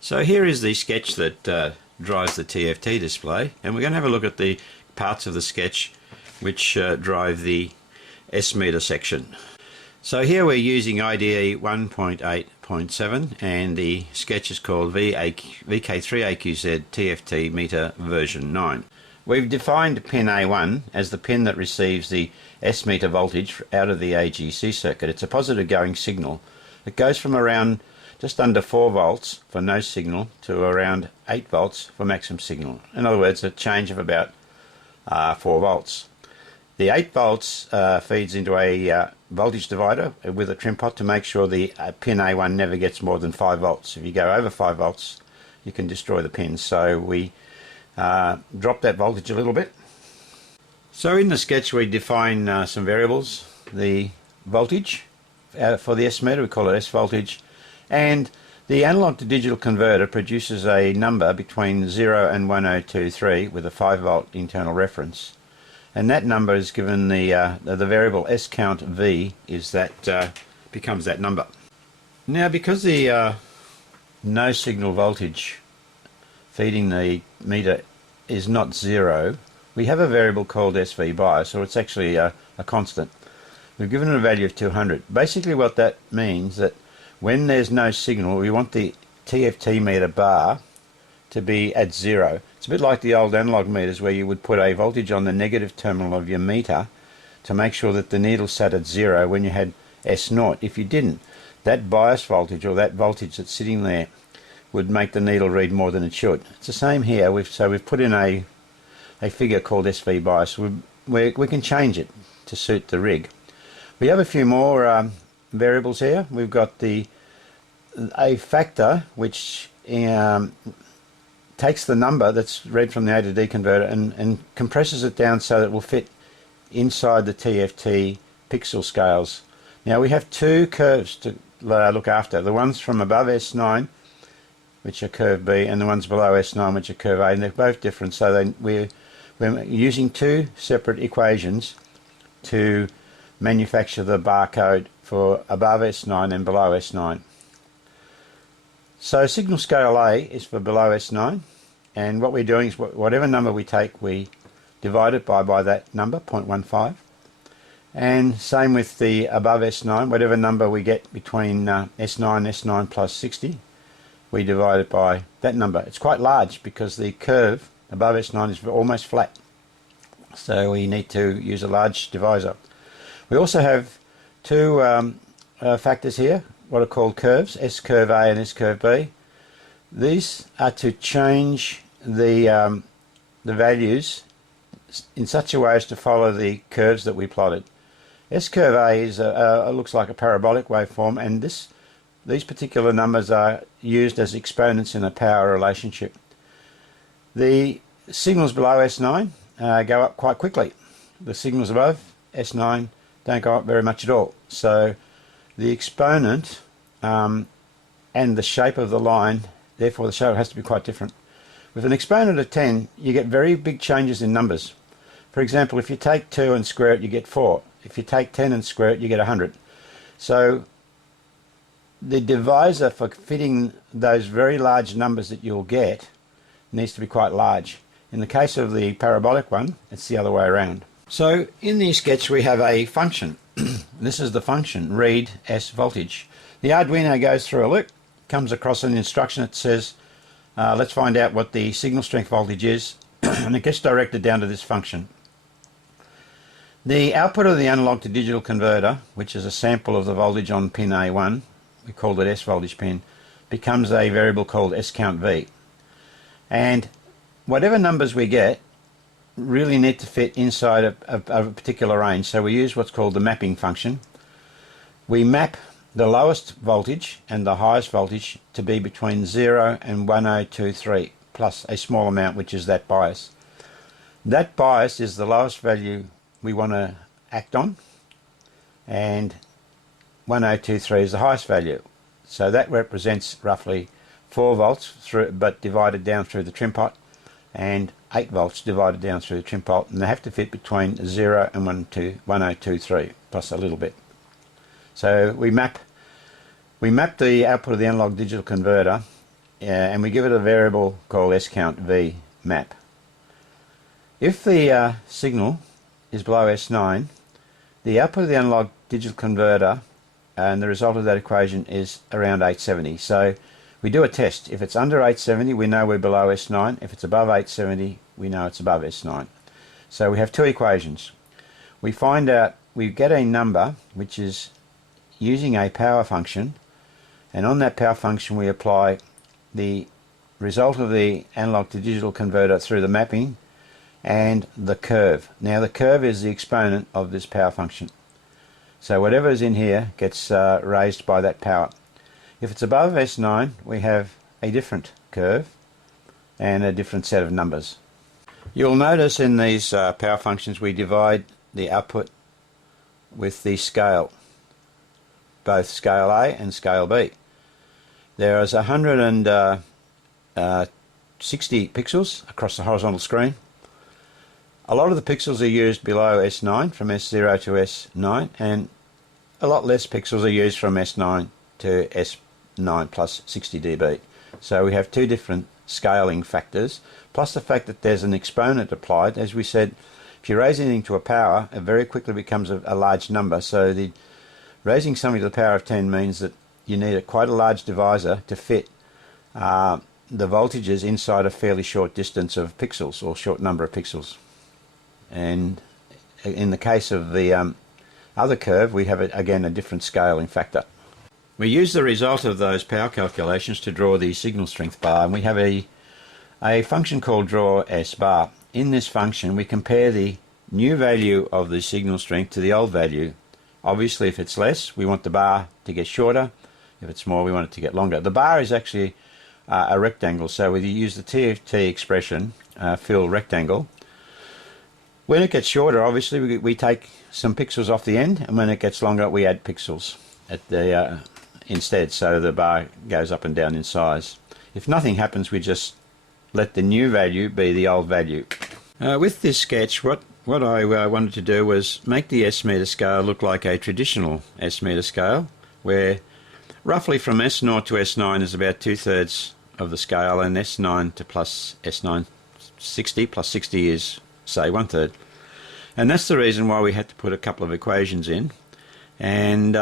So here is the sketch that drives the TFT display, and we're going to have a look at the parts of the sketch which drive the S meter section. So here we're using IDE 1.8.7 and the sketch is called VK3AQZ TFT meter version 9. We've defined pin A1 as the pin that receives the S meter voltage out of the AGC circuit. It's a positive going signal. It goes from around just under 4 volts for no signal to around 8 volts for maximum signal. In other words, a change of about 4 volts. The 8 volts feeds into a voltage divider with a trim pot to make sure the pin A1 never gets more than 5 volts. If you go over 5 volts, you can destroy the pin. So we drop that voltage a little bit. So in the sketch we define some variables. The voltage for the S meter, we call it S voltage, and the analog to digital converter produces a number between 0 and 1023 with a 5 volt internal reference, and that number is given the variable S count V is that becomes that number. Now because the no signal voltage feeding the meter is not 0, we have a variable called SV bias, or it's actually a constant. We've given it a value of 200. Basically what that means that when there's no signal, we want the TFT meter bar to be at 0. It's a bit like the old analog meters where you would put a voltage on the negative terminal of your meter to make sure that the needle sat at 0 when you had S0. If you didn't, that bias voltage, or that voltage that's sitting there, would make the needle read more than it should. It's the same here. So we've put in a figure called SV bias. We can change it to suit the rig. We have a few more variables here. We've got a factor which takes the number that's read from the A to D converter and compresses it down so that it will fit inside the TFT pixel scales. Now we have two curves to look after. The ones from above S9, which are curve B, and the ones below S9, which are curve A, and they're both different, so we're using two separate equations to manufacture the barcode for above S9 and below S9. So signal scale A is for below S9, and what we're doing is whatever number we take, we divide it by that number, 0.15, and same with the above S9, whatever number we get between S9 plus 60, we divide it by that number. It's quite large because the curve above S9 is almost flat, so we need to use a large divisor. We also have two factors here, what are called curves, S curve A and S curve B. These are to change the values in such a way as to follow the curves that we plotted. S curve A is looks like a parabolic waveform, and these particular numbers are used as exponents in a power relationship. The signals below S9 go up quite quickly. The signals above S9 don't go up very much at all. So the exponent and the shape of the line, therefore the shape has to be quite different. With an exponent of 10, you get very big changes in numbers. For example, if you take 2 and square it, you get 4. If you take 10 and square it, you get 100. So the divisor for fitting those very large numbers that you'll get needs to be quite large. In the case of the parabolic one, it's the other way around. So in the sketch we have a function. This is the function, read S voltage. The Arduino goes through a loop, comes across an instruction that says let's find out what the signal strength voltage is, and it gets directed down to this function. The output of the analog to digital converter, which is a sample of the voltage on pin A1, we called it S voltage pin, becomes a variable called S count V. And whatever numbers we get really need to fit inside a particular range, so we use what's called the mapping function. We map the lowest voltage and the highest voltage to be between 0 and 1023 plus a small amount, which is that bias. That bias is the lowest value we want to act on, and 1023 is the highest value, so that represents roughly 4 volts but divided down through the trim pot, and 8 volts divided down through the trim pot, and they have to fit between 0 and 1023 plus a little bit. So we map the output of the analog digital converter and we give it a variable called scount_v map. If the signal is below S9, the output of the analog digital converter and the result of that equation is around 870. So we do a test. If it's under 870, we know we're below S9. If it's above 870, we know it's above S9. So we have two equations. We find out, we get a number which is using a power function, and on that power function we apply the result of the analog to digital converter through the mapping and the curve. Now the curve is the exponent of this power function. So whatever is in here gets raised by that power. If it's above S9, we have a different curve and a different set of numbers. You'll notice in these power functions we divide the output with the scale, both scale A and scale B. There is 160 pixels across the horizontal screen. A lot of the pixels are used below S9, from S0 to S9, and a lot less pixels are used from S9 to S9 plus 60 dB. So we have two different scaling factors, plus the fact that there's an exponent applied. As we said, if you raise anything to a power, it very quickly becomes a large number. So raising something to the power of 10 means that you need quite a large divisor to fit the voltages inside a fairly short distance of pixels, or short number of pixels. And in the case of the other curve, we have again a different scaling factor. We use the result of those power calculations to draw the signal strength bar, and we have a function called draw S bar. In this function we compare the new value of the signal strength to the old value. Obviously if it's less, we want the bar to get shorter. If it's more, we want it to get longer. The bar is actually a rectangle, so we use the TFT expression, fill rectangle. When it gets shorter, obviously we take some pixels off the end, and when it gets longer we add pixels at the instead, so the bar goes up and down in size. If nothing happens, we just let the new value be the old value. With this sketch, what I wanted to do was make the S-meter scale look like a traditional S-meter scale, where roughly from S0 to S9 is about 2/3 of the scale, and S9 to plus S9 60 plus 60 is, say, 1/3. And that's the reason why we had to put a couple of equations in. And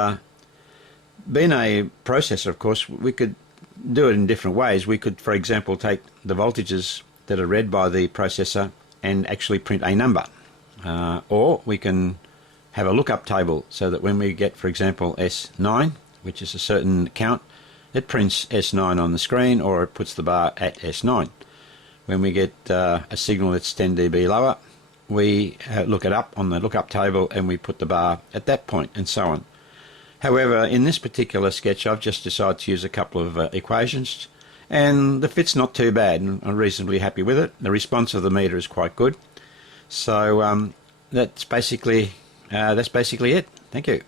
being a processor, of course, we could do it in different ways. We could, for example, take the voltages that are read by the processor and actually print a number. Or we can have a lookup table, so that when we get, for example, S9, which is a certain count, it prints S9 on the screen, or it puts the bar at S9. When we get a signal that's 10 dB lower, we look it up on the lookup table and we put the bar at that point, and so on. However, in this particular sketch I've just decided to use a couple of equations, and the fit's not too bad, and I'm reasonably happy with it. The response of the meter is quite good. So that's basically it. Thank you.